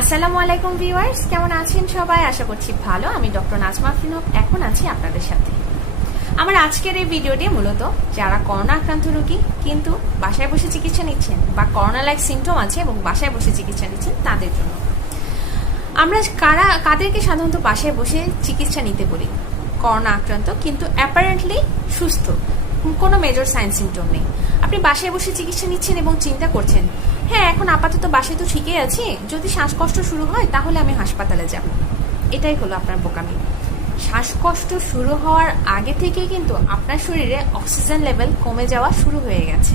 আসসালামু আলাইকুম ভিউয়ার্স, কেমন আছেন সবাই? আশা করছি ভালো। আমি ডক্টর নাজমা আফরিন হক এখন আছি আপনাদের সাথে। আমার আজকের এই ভিডিওটি মূলত যারা করোনা আক্রান্ত রোগী কিন্তু বাসায় বসে চিকিৎসা নিচ্ছেন বা করোনা লাইক সিমটম আছে এবং বাসায় বসে চিকিৎসা নিচ্ছেন তাদের জন্য। আমরা কাদেরকে সাধারণত বাসায় বসে চিকিৎসা নিতে বলি? করোনা আক্রান্ত কিন্তু অ্যাপারেন্টলি সুস্থ, কোনো মেজর সাইন সিমটম নেই। আপনি বাসায় বসে চিকিৎসা নিচ্ছেন এবং চিন্তা করছেন, হ্যাঁ এখন আপাতত বাসায় তো ঠিকই আছি, যদি শ্বাসকষ্ট শুরু হয় তাহলে আমি হাসপাতালে যাব। এটাই হলো আপনার বোকামি। শ্বাসকষ্ট শুরু হওয়ার আগে থেকেই কিন্তু আপনার শরীরে অক্সিজেন লেভেল কমে যাওয়া শুরু হয়ে গেছে।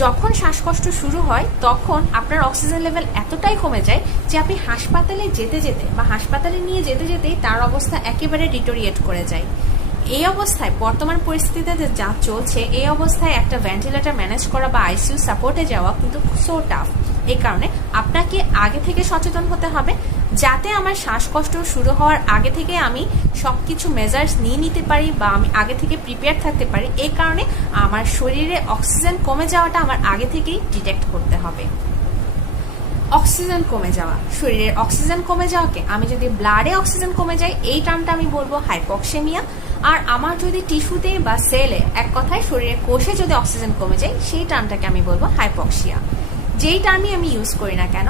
যখন শ্বাসকষ্ট শুরু হয় তখন আপনার অক্সিজেন লেভেল এতটাই কমে যায় যে আপনি হাসপাতালে যেতে যেতে বা হাসপাতালে নিয়ে যেতে যেতেই তার অবস্থা একেবারে ডিটোরিয়েট করে যায়। এই অবস্থায় বর্তমান পরিস্থিতিতে যা চলছে, এই অবস্থায় একটা ভেন্টিলেটর ম্যানেজ করা বা আইসিইউ সাপোর্টে যাওয়া কিন্তু সো টাফ। এই কারণে আপনাকে আগে থেকে সচেতন হতে হবে যাতে আমার শ্বাসকষ্ট শুরু হওয়ার আগে থেকে আমি সবকিছু মেজার্স নিয়ে নিতে পারি বা আমি আগে থেকে প্রিপেয়ার থাকতে পারি। এই কারণে আমার শরীরে অক্সিজেন কমে যাওয়াটা আমার আগে থেকেই ডিটেক্ট করতে হবে। অক্সিজেন কমে যাওয়া, শরীরের অক্সিজেন কমে যাওয়াকে আমি যদি ব্লাডে অক্সিজেন কমে যায় এই টার্মটা আমি বলবো হাইপক্সেমিয়া। আর আমার যদি টিস্যুতে বা সেলে, এক কথায় শরীরের কোষে যদি অক্সিজেন কমে যায় সেই টার্মটাকে আমি বলবো হাইপক্সিয়া। যেই টার্মই আমি ইউজ করি না কেন,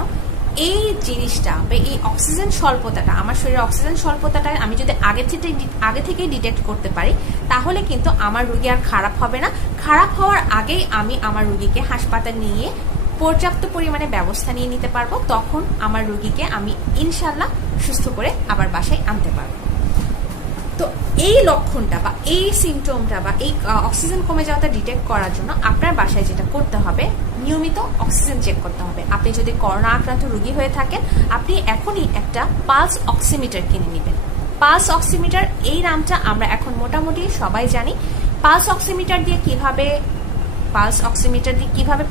এই জিনিসটা বা এই অক্সিজেন স্বল্পতাটা, আমার শরীরের অক্সিজেন স্বল্পতাটা আমি যদি আগে থেকেই ডিটেক্ট করতে পারি তাহলে কিন্তু আমার রোগী আর খারাপ হবে না। খারাপ হওয়ার আগেই আমি আমার রোগীকে হাসপাতাল নিয়ে পর্যাপ্ত পরিমাণে ব্যবস্থা নিয়ে নিতে পারবো। তখন আমার রোগীকে আমি ইনশাল্লাহ সুস্থ করে আবার বাসায় আনতে পারবো। তো এই লক্ষণটা বা এই সিমটমটা বা এই অক্সিজেন কমে যাওয়াটা ডিটেক্ট করার জন্য আপনার বাসায় যেটা করতে হবে, নিয়মিত অক্সিজেন চেক করতে হবে। আপনি যদি করোনা আক্রান্ত রোগী হয়ে থাকেন, আপনি এখনই একটা পালস অক্সিমিটার কিনে নেবেন। পালস অক্সিমিটার এই নামটা আমরা এখন মোটামুটি সবাই জানি। পালস অক্সিমিটার দিয়ে কিভাবে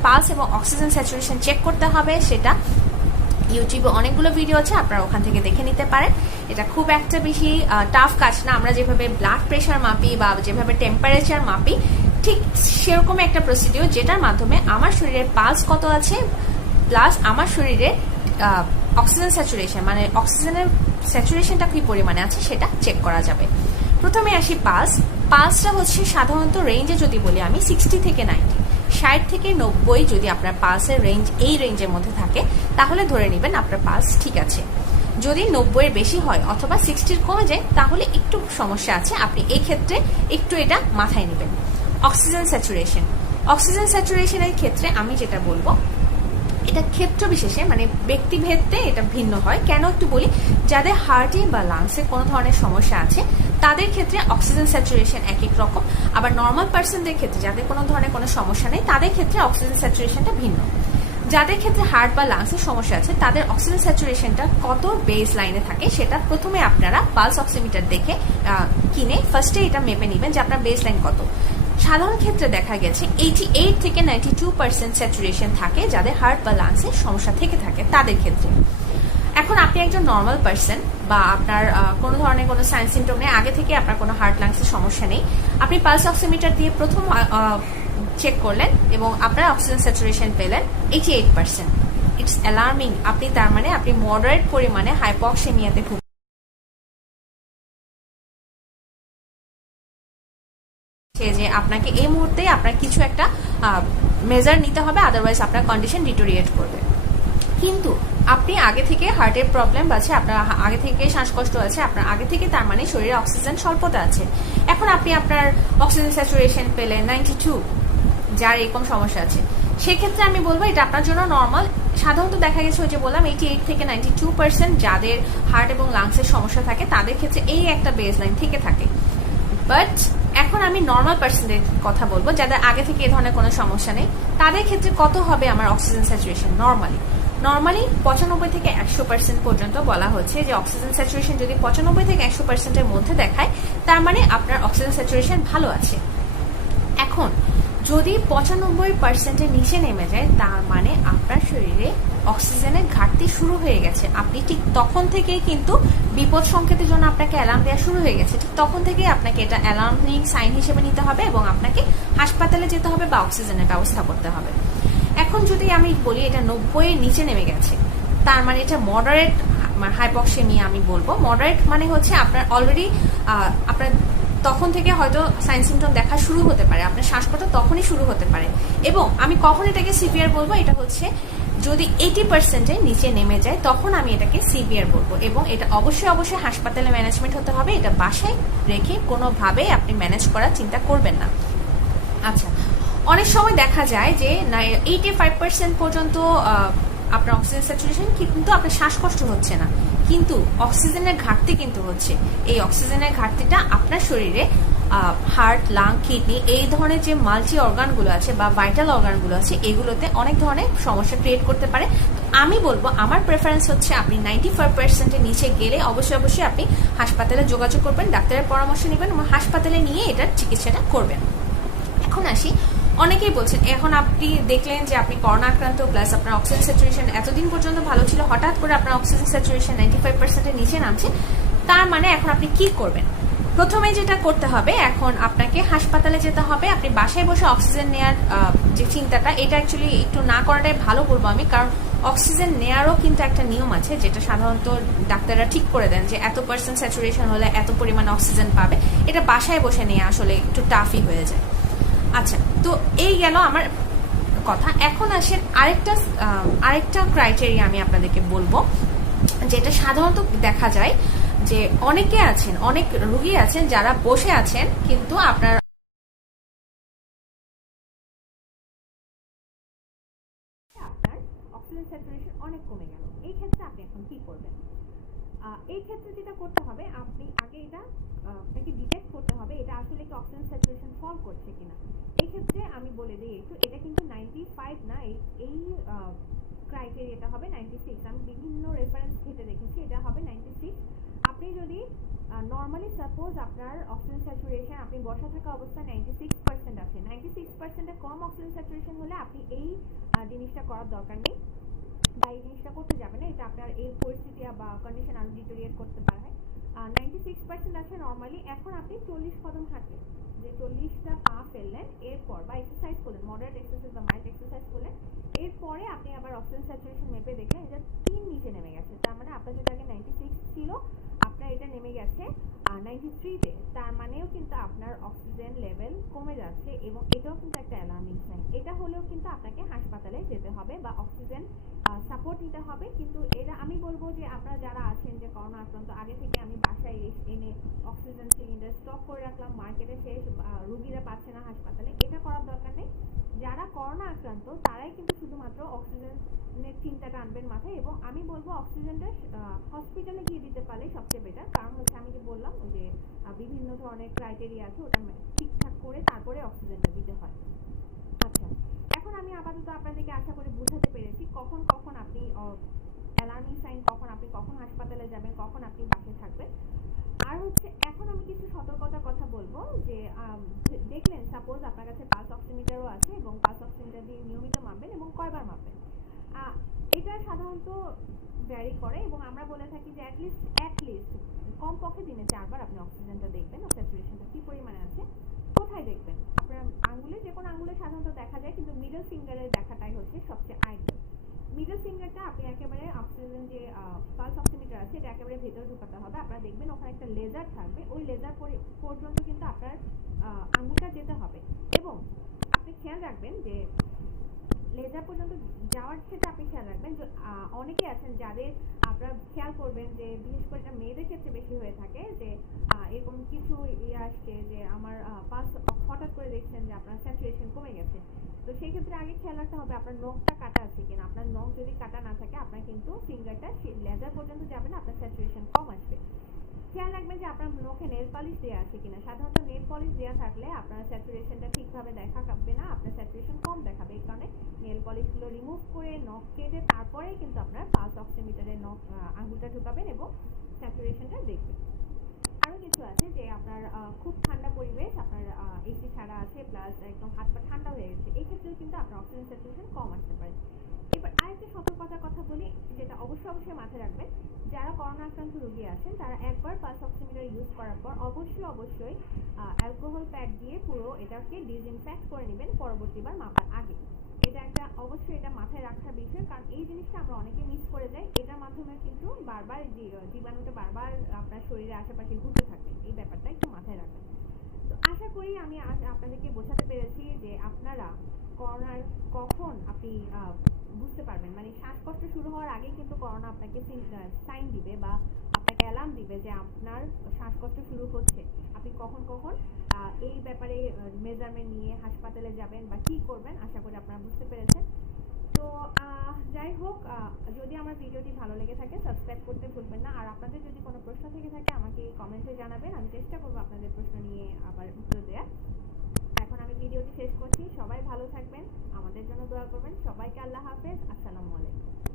পালস এবং অক্সিজেন স্যাচুরেশন চেক করতে হবে সেটা ইউটিউবে অনেকগুলো ভিডিও আছে, আপনারা ওখান থেকে দেখে নিতে পারেন। এটা খুব একটা বেশি টাফ কাজ না। আমরা যেভাবে ব্লাড প্রেশার মাপি বা যেভাবে টেম্পারেচার মাপি ঠিক সেরকম একটা প্রসিডিওর, যেটার মাধ্যমে আমার শরীরের পালস কত আছে প্লাস আমার শরীরে অক্সিজেন স্যাচুরেশন, মানে অক্সিজেনের স্যাচুরেশনটা কি পরিমাণে আছে সেটা চেক করা যাবে। প্রথমে আসি পালসটা হচ্ছে সাধারণত রেঞ্জে যদি বলি আমি 60 থেকে 90, 60 থেকে 90 যদি আপনার পালসের রেঞ্জ এই রেঞ্জের মধ্যে থাকে তাহলে ধরে নেবেন আপনার পালস ঠিক আছে। যদি 90-এর বেশি হয় অথবা 60-র কমে যায় তাহলে একটু সমস্যা আছে, আপনি এই ক্ষেত্রে একটু এটা মাথায় নেবেন। অক্সিজেন স্যাচুরেশনের ক্ষেত্রে আমি যেটা বলবো, এটা ক্ষেত্র বিশেষে মানে ব্যক্তিভেদে এটা ভিন্ন হয়। কেন একটু বলি, যাদের হার্টে বা লাংসে কোনো ধরনের সমস্যা আছে তাদের ক্ষেত্রে অক্সিজেন স্যাচুরেশন এক এক রকম, আবার নর্মাল পার্সনদের ক্ষেত্রে যাদের কোনো ধরনের কোনো সমস্যা নেই তাদের ক্ষেত্রে অক্সিজেন স্যাচুরেশনটা ভিন্ন। যাদের ক্ষেত্রে হার্ট বা লাংসের সমস্যা আছে তাদের অক্সিজেন স্যাচুরেশনটা কত বেস লাইনে থাকে সেটা প্রথমে আপনারা পালস অক্সিমিটার দেখে কিনে ফার্স্টে এটা মেপে নেবেন যে আপনার বেস লাইন কত। সাধারণ ক্ষেত্রে দেখা গেছে 88 থেকে 92% স্যাচুরেশন থাকে যাদের হার্ট বা লাংসের সমস্যা থেকে থাকে তাদের ক্ষেত্রে। এখন আপনি একজন নর্মাল পার্সন বা আপনার কোনো ধরনের কোনো সাইন সিমটম নেই, আগে থেকে আপনার কোনো হার্ট লাংসের সমস্যা নেই, আপনি পালস অক্সিমিটার দিয়ে প্রথম চেক করলেন এবং আপনার অক্সিজেন স্যাচুরেশন পেলেন 88%। It's alarming. আপনি তার মানে আপনি মডারেট পরিমাণে হাইপক্সেমিয়াতে যে আপনাকে এই মুহূর্তে আপনার কিছু একটা মেজার নিতে হবে, আদারওয়াইজ আপনার কন্ডিশন ডিটোরিয়েট করবে। কিন্তু আপনি আগে থেকে হার্টের প্রবলেম আছে, আপনার আগে থেকে শ্বাসকষ্ট আছে, আপনার আগে থেকে তার মানে শরীরে অক্সিজেন স্বল্পতা আছে। এখন আপনি আপনার অক্সিজেন স্যাচুরেশন পেলেন 92, যার এরকম সমস্যা আছে, সেক্ষেত্রে আমি বলবো এটা আপনার জন্য নর্মাল। সাধারণত দেখা গেছে ওই যে বললাম 88 থেকে 92% যাদের হার্ট এবং লাংসের সমস্যা থাকে তাদের ক্ষেত্রে এই একটা বেস লাইন থেকে থাকে। বাট এখন আমি নর্মাল পার্সনদের কথা বলবো যাদের আগে থেকে এ ধরনের কোনো সমস্যা নেই, তাদের ক্ষেত্রে কত হবে আমার অক্সিজেন স্যাচুরেশন। নর্মালি 95 থেকে 100% পর্যন্ত বলা হচ্ছে যে অক্সিজেন স্যাচুরেশন যদি 95 থেকে 100%-এর মধ্যে দেখায় তার মানে আপনার অক্সিজেন স্যাচুরেশন ভালো আছে। এখন যদি 95%-এর নিচে নেমে যায় তার মানে আপনার শরীরে অক্সিজেনের ঘাটতি শুরু হয়ে গেছে। আপনি ঠিক তখন থেকেই কিন্তু বিপদ সংকেতের জন্য আপনাকে অ্যালার্ম দেওয়া শুরু হয়ে গেছে। ঠিক তখন থেকেই আপনাকে এটা অ্যালার্মিং সাইন হিসেবে নিতে হবে এবং আপনাকে হাসপাতালে যেতে হবে বা অক্সিজেনের ব্যবস্থা করতে হবে। এখন যদি আমি বলি এটা 90-এর নিচে নেমে গেছে, তার মানে এটা মডারেট হাইপক্সেমিয়া আমি বলবো। মডারেট মানে হচ্ছে আপনার অলরেডি আপনার তখন থেকে হয়তো সাইন সিমটম দেখা শুরু হতে পারে, আপনার শ্বাসকষ্ট তখনই শুরু হতে পারে। এবং আমি কখন এটাকে সিভিয়ার বলবো, এটা হচ্ছে যদি 80%-এর নিচে নেমে যায় তখন আমি এটাকে সিভিয়ার বলবো। এবং এটা অবশ্যই অবশ্যই হাসপাতালে ম্যানেজমেন্ট হতে হবে, এটা বাসায় রেখে কোনোভাবেই আপনি ম্যানেজ করার চিন্তা করবেন না। আচ্ছা, অনেক সময় দেখা যায় যে 85% পর্যন্ত আপনার অক্সিজেন স্যাচুরেশন, কিন্তু আপনার শ্বাসকষ্ট হচ্ছে না, কিন্তু অক্সিজেনের ঘাটতি কিন্তু হচ্ছে। এই অক্সিজেনের ঘাটতিটা আপনার শরীরে হার্ট, লাং, কিডনি এই ধরনের যে মাল্টি অর্গানগুলো আছে বা ভাইটাল অর্গানগুলো আছে এগুলোতে অনেক ধরনের সমস্যা ক্রিয়েট করতে পারে। আমি বলবো আমার প্রেফারেন্স হচ্ছে আপনি 95%-এর নিচে গেলে অবশ্যই অবশ্যই আপনি হাসপাতালে যোগাযোগ করবেন, ডাক্তারের পরামর্শ নেবেন এবং হাসপাতালে নিয়ে এটার চিকিৎসাটা করবেন। এখন আসি, অনেকেই বলছেন এখন আপনি দেখলেন যে আপনি করোনা আক্রান্ত, প্লাস আপনার অক্সিজেন স্যাচুরেশন এতদিন পর্যন্ত ভালো ছিল, হঠাৎ করে আপনার অক্সিজেন স্যাচুরেশন 95%-এর নিচে নামছে, তার মানে এখন আপনি কি করবেন? প্রথমে যেটা করতে হবে, এখন আপনাকে হাসপাতালে যেতে হবে। আপনি বাসায় বসে অক্সিজেন নেওয়ার যে চিন্তাটা, এটা অ্যাকচুয়ালি একটু না করাটাই ভালো বলবো আমি, কারণ অক্সিজেন নেওয়ারও কিন্তু একটা নিয়ম আছে যেটা সাধারণত ডাক্তাররা ঠিক করে দেন যে এত % স্যাচুরেশন হলে এত পরিমাণ অক্সিজেন পাবে। এটা বাসায় বসে নেওয়া আসলে একটু টাফই হয়ে যায়। আচ্ছা, তো এই গেল আমার কথা। এখন আসেন আরেকটা ক্রাইটেরিয়া আমি আপনাদেরকে বলবো, যেটা সাধারণত দেখা যায় যে অনেকে আছেন, অনেক রোগী আছেন যারা বসে আছেন কিন্তু আপনার অক্সিজেন স্যাচুরেশন অনেক কমে গেল। এই ক্ষেত্রে আপনি এখন কি করবেন? এই ক্ষেত্রে যেটা করতে হবে, আপনি আগে এটা আপনাকে ডিটেক্ট করতে হবে এটা আসলে কি অক্সিজেন স্যাচুরেশন ফল করছে কিনা। এই ক্ষেত্রে আমি বলে দিই একটু, এটা কিন্তু 95 না, এই ক্রাইটেরিয়াটা হবে 96। আমি বিভিন্ন রেফারেন্স ঘেটে দেখেছি, এটা হবে 96। আপনি যদি নর্মালি সাপোজ আপনার অক্সিজেন স্যাচুরেশন আপনি বসা থাকা অবস্থায় 96% আছে, 96%-এর কম অক্সিজেন স্যাচুরেশন হলে আপনি এই জিনিসটা করার দরকার নেই বা এই জিনিসটা করতে যাবে না। এটা আপনার এই পরিস্থিতি বা কন্ডিশন আরো ডিটোরিয়েট করতে পারে। 96% আছে নর্মালি। এখন আপনি 40 কদম হাঁটলেন, যে 40টা পা ফেললেন, এরপর বা এক্সারসাইজ করলেন, মডারেট এক্সারসাইজ বা মাইল্ড এক্সারসাইজ করলেন, এরপরে আপনি আবার অক্সিজেন স্যাচুরেশন মেপে দেখলেন এটা 3 নিচে নেমে গেছে। তার মানে আপনার যেটা আগে 96 ছিল আপনার এটা নেমে গেছে 93-তে। তার মানেও কিন্তু আপনার অক্সিজেন লেভেল কমে যাচ্ছে এবং এটাও কিন্তু একটা অ্যালার্মিং সাইন। এটা হলেও কিন্তু আপনাকে হাসপাতালে যেতে হবে বা অক্সিজেন সাপোর্ট নিতে হবে। কিন্তু এটা আমি বলবো যে আপনারা যারা আছেন যে করোনা আক্রান্ত, আগে থেকে আমি বাসায় এনে অক্সিজেন সিলিন্ডার স্টক করে রাখলাম, মার্কেটে শেষ, রুগীরা পাচ্ছে না হাসপাতালে, এটা করার দরকার নেই। যারা করোনা আক্রান্ত তারাই কিন্তু শুধুমাত্র অক্সিজেনের চিন্তাটা আনবেন মাথায়। এবং আমি বলবো অক্সিজেনটা হসপিটালে গিয়ে দিতে পারলে সবচেয়ে বেটার, কারণ হচ্ছে আমি যে বললাম যে বিভিন্ন ধরনের ক্রাইটেরিয়া আছে, ওটা ঠিকঠাক করে তারপরে অক্সিজেনটা দিতে হয়। আচ্ছা, এখন আমি আপাতত আপনাদেরকে আশা করি বুঝাতে পেরেছি কখন কখন আপনি অ্যালার্মিং সাইন, কখন হাসপাতালে যাবেন, কখন আপনি বাসায় থাকবেন। আর হচ্ছে এখন আমি কিছু সতর্কতার কথা বলবো, যে দেখলেন সাপোজ আপনার কাছে পালস অক্সিমিটারও আছে এবং পালস অক্সিমিটার দিয়ে নিয়মিত মাপবেন এবং কয়বার মাপবেন, এটা সাধারণত ভ্যারি করে এবং আমরা বলে থাকি যে অ্যাটলিস্ট কমপক্ষে দিনে 4 বার আপনি অক্সিজেনটা দেখবেন, স্যাচুরেশনটা কি পরিমাণে আছে। কোথায় দেখবেন? আপনার আঙ্গুলে, যে কোনো আঙ্গুলে সাধারণত দেখা যায়, কিন্তু মিডল ফিঙ্গারের দেখাটাই হচ্ছে সবচেয়ে আইডিয়াল। মিডল ফিঙ্গারটা আপনি একেবারে অক্সিজেন যে পালস অক্সিমিটার আছে এটা একেবারে ভেতরে ঢোকাতে হবে। আপনারা দেখবেন ওখানে একটা লেজার থাকবে, ওই লেজার পর্যন্ত কিন্তু আপনার আঙ্গুলটা যেতে হবে। এবং আপনি খেয়াল রাখবেন যে লেজার পর্যন্ত যাওয়ার ক্ষেত্রে আপনি খেয়াল রাখবেন যে অনেকে আছেন যাদের আপনারা খেয়াল করবেন যে বিশেষ করে এটা মেয়েদের ক্ষেত্রে বেশি হয়ে থাকে, যে এরকম কিছু আসছে যে আমার পালস হঠাৎ করে দেখছেন যে আপনার স্যাচুরেশন কমে গেছে। তো সেই ক্ষেত্রে আগে খেয়াল রাখতে হবে আপনার নখটা কাটা আছে কিনা। আপনার নখ যদি কাটা না থাকে আপনার কিন্তু ফিঙ্গারটা লেজার পর্যন্ত যাবে না, আপনার স্যাচুরেশন কম আসবে। খেয়াল রাখবেন যে আপনার নখে নেল পলিশ দেওয়া আছে কিনা। সাধারণত নেল পলিশ দেওয়া থাকলে আপনার স্যাচুরেশনটা ঠিকভাবে দেখাবে না, আপনার স্যাচুরেশন কম দেখাবে। এই কারণে নেল পলিশগুলো রিমুভ করে নখ কেটে তারপরে কিন্তু আপনার পালস অক্সিমিটারে নখ আঙ্গুলটা ঢুকাবেন এবং স্যাচুরেশনটা দেখবেন। আরো কিছু আছে যে আপনার খুব ঠান্ডা পরিবেশ, আপনার এসি ছাড়া আছে, প্লাস একদম হাত পা ঠান্ডা হয়ে গেছে, এই ক্ষেত্রেও কিন্তু আপনার অক্সিজেন স্যাচুরেশন কম আসতে পারে। এবার আরেকটা সতর্কতার কথা বলি, যেটা অবশ্যই মাথায় রাখবেন, যারা করোনা আক্রান্ত রোগী আছেন তারা একবার পালস অক্সিমিটার ইউজ করার পর অবশ্যই অ্যালকোহল প্যাড দিয়ে পুরো এটাকে ডিসইনফেক্ট করে নেবেন পরবর্তীবার মাপার আগে। এটা একটা অবশ্যই এটা মাথায় মাথায় রাখার বিষয়, কারণ এই জিনিসটা আমরা অনেকে মিস করে যাই। এটার মাধ্যমে কিন্তু বারবার জীবাণুটা বারবার আপনার শরীরের আশেপাশে ঘুরতে থাকে, এই ব্যাপারটা একটু মাথায় রাখবেন। তো আশা করি আমি আপনাদেরকে বোঝাতে পেরেছি যে আপনারা করোনার কখন আপনি বুঝতে পারবেন, মানে শ্বাসকষ্ট শুরু হওয়ার আগেই কিন্তু করোনা আপনাকে সাইন দিবে বা আপনাকে অ্যালার্ম দিবে যে আপনার শ্বাসকষ্ট শুরু হচ্ছে। আপনি কখন কখন এই ব্যাপারে মেজারমেন্ট নিয়ে হাসপাতালে যাবেন বা কি করবেন, আশা করি আপনারা বুঝতে পেরেছেন। তো যাই হোক, যদি আমার ভিডিওটি ভালো লেগে থাকে সাবস্ক্রাইব করতে ভুলবেন না। আর আপনাদের যদি কোনো প্রশ্ন থেকে থাকে আমাকে কমেন্টে জানাবেন, আমি চেষ্টা করবো আপনাদের প্রশ্ন নিয়ে আবার উত্তর দেওয়ার। এখন আমি ভিডিওটি শেষ করছি। সবাই ভালো থাকবেন, আমাদের জন্য দোয়া করবেন। সবাইকে আল্লাহ হাফেজ, আসসালামু আলাইকুম।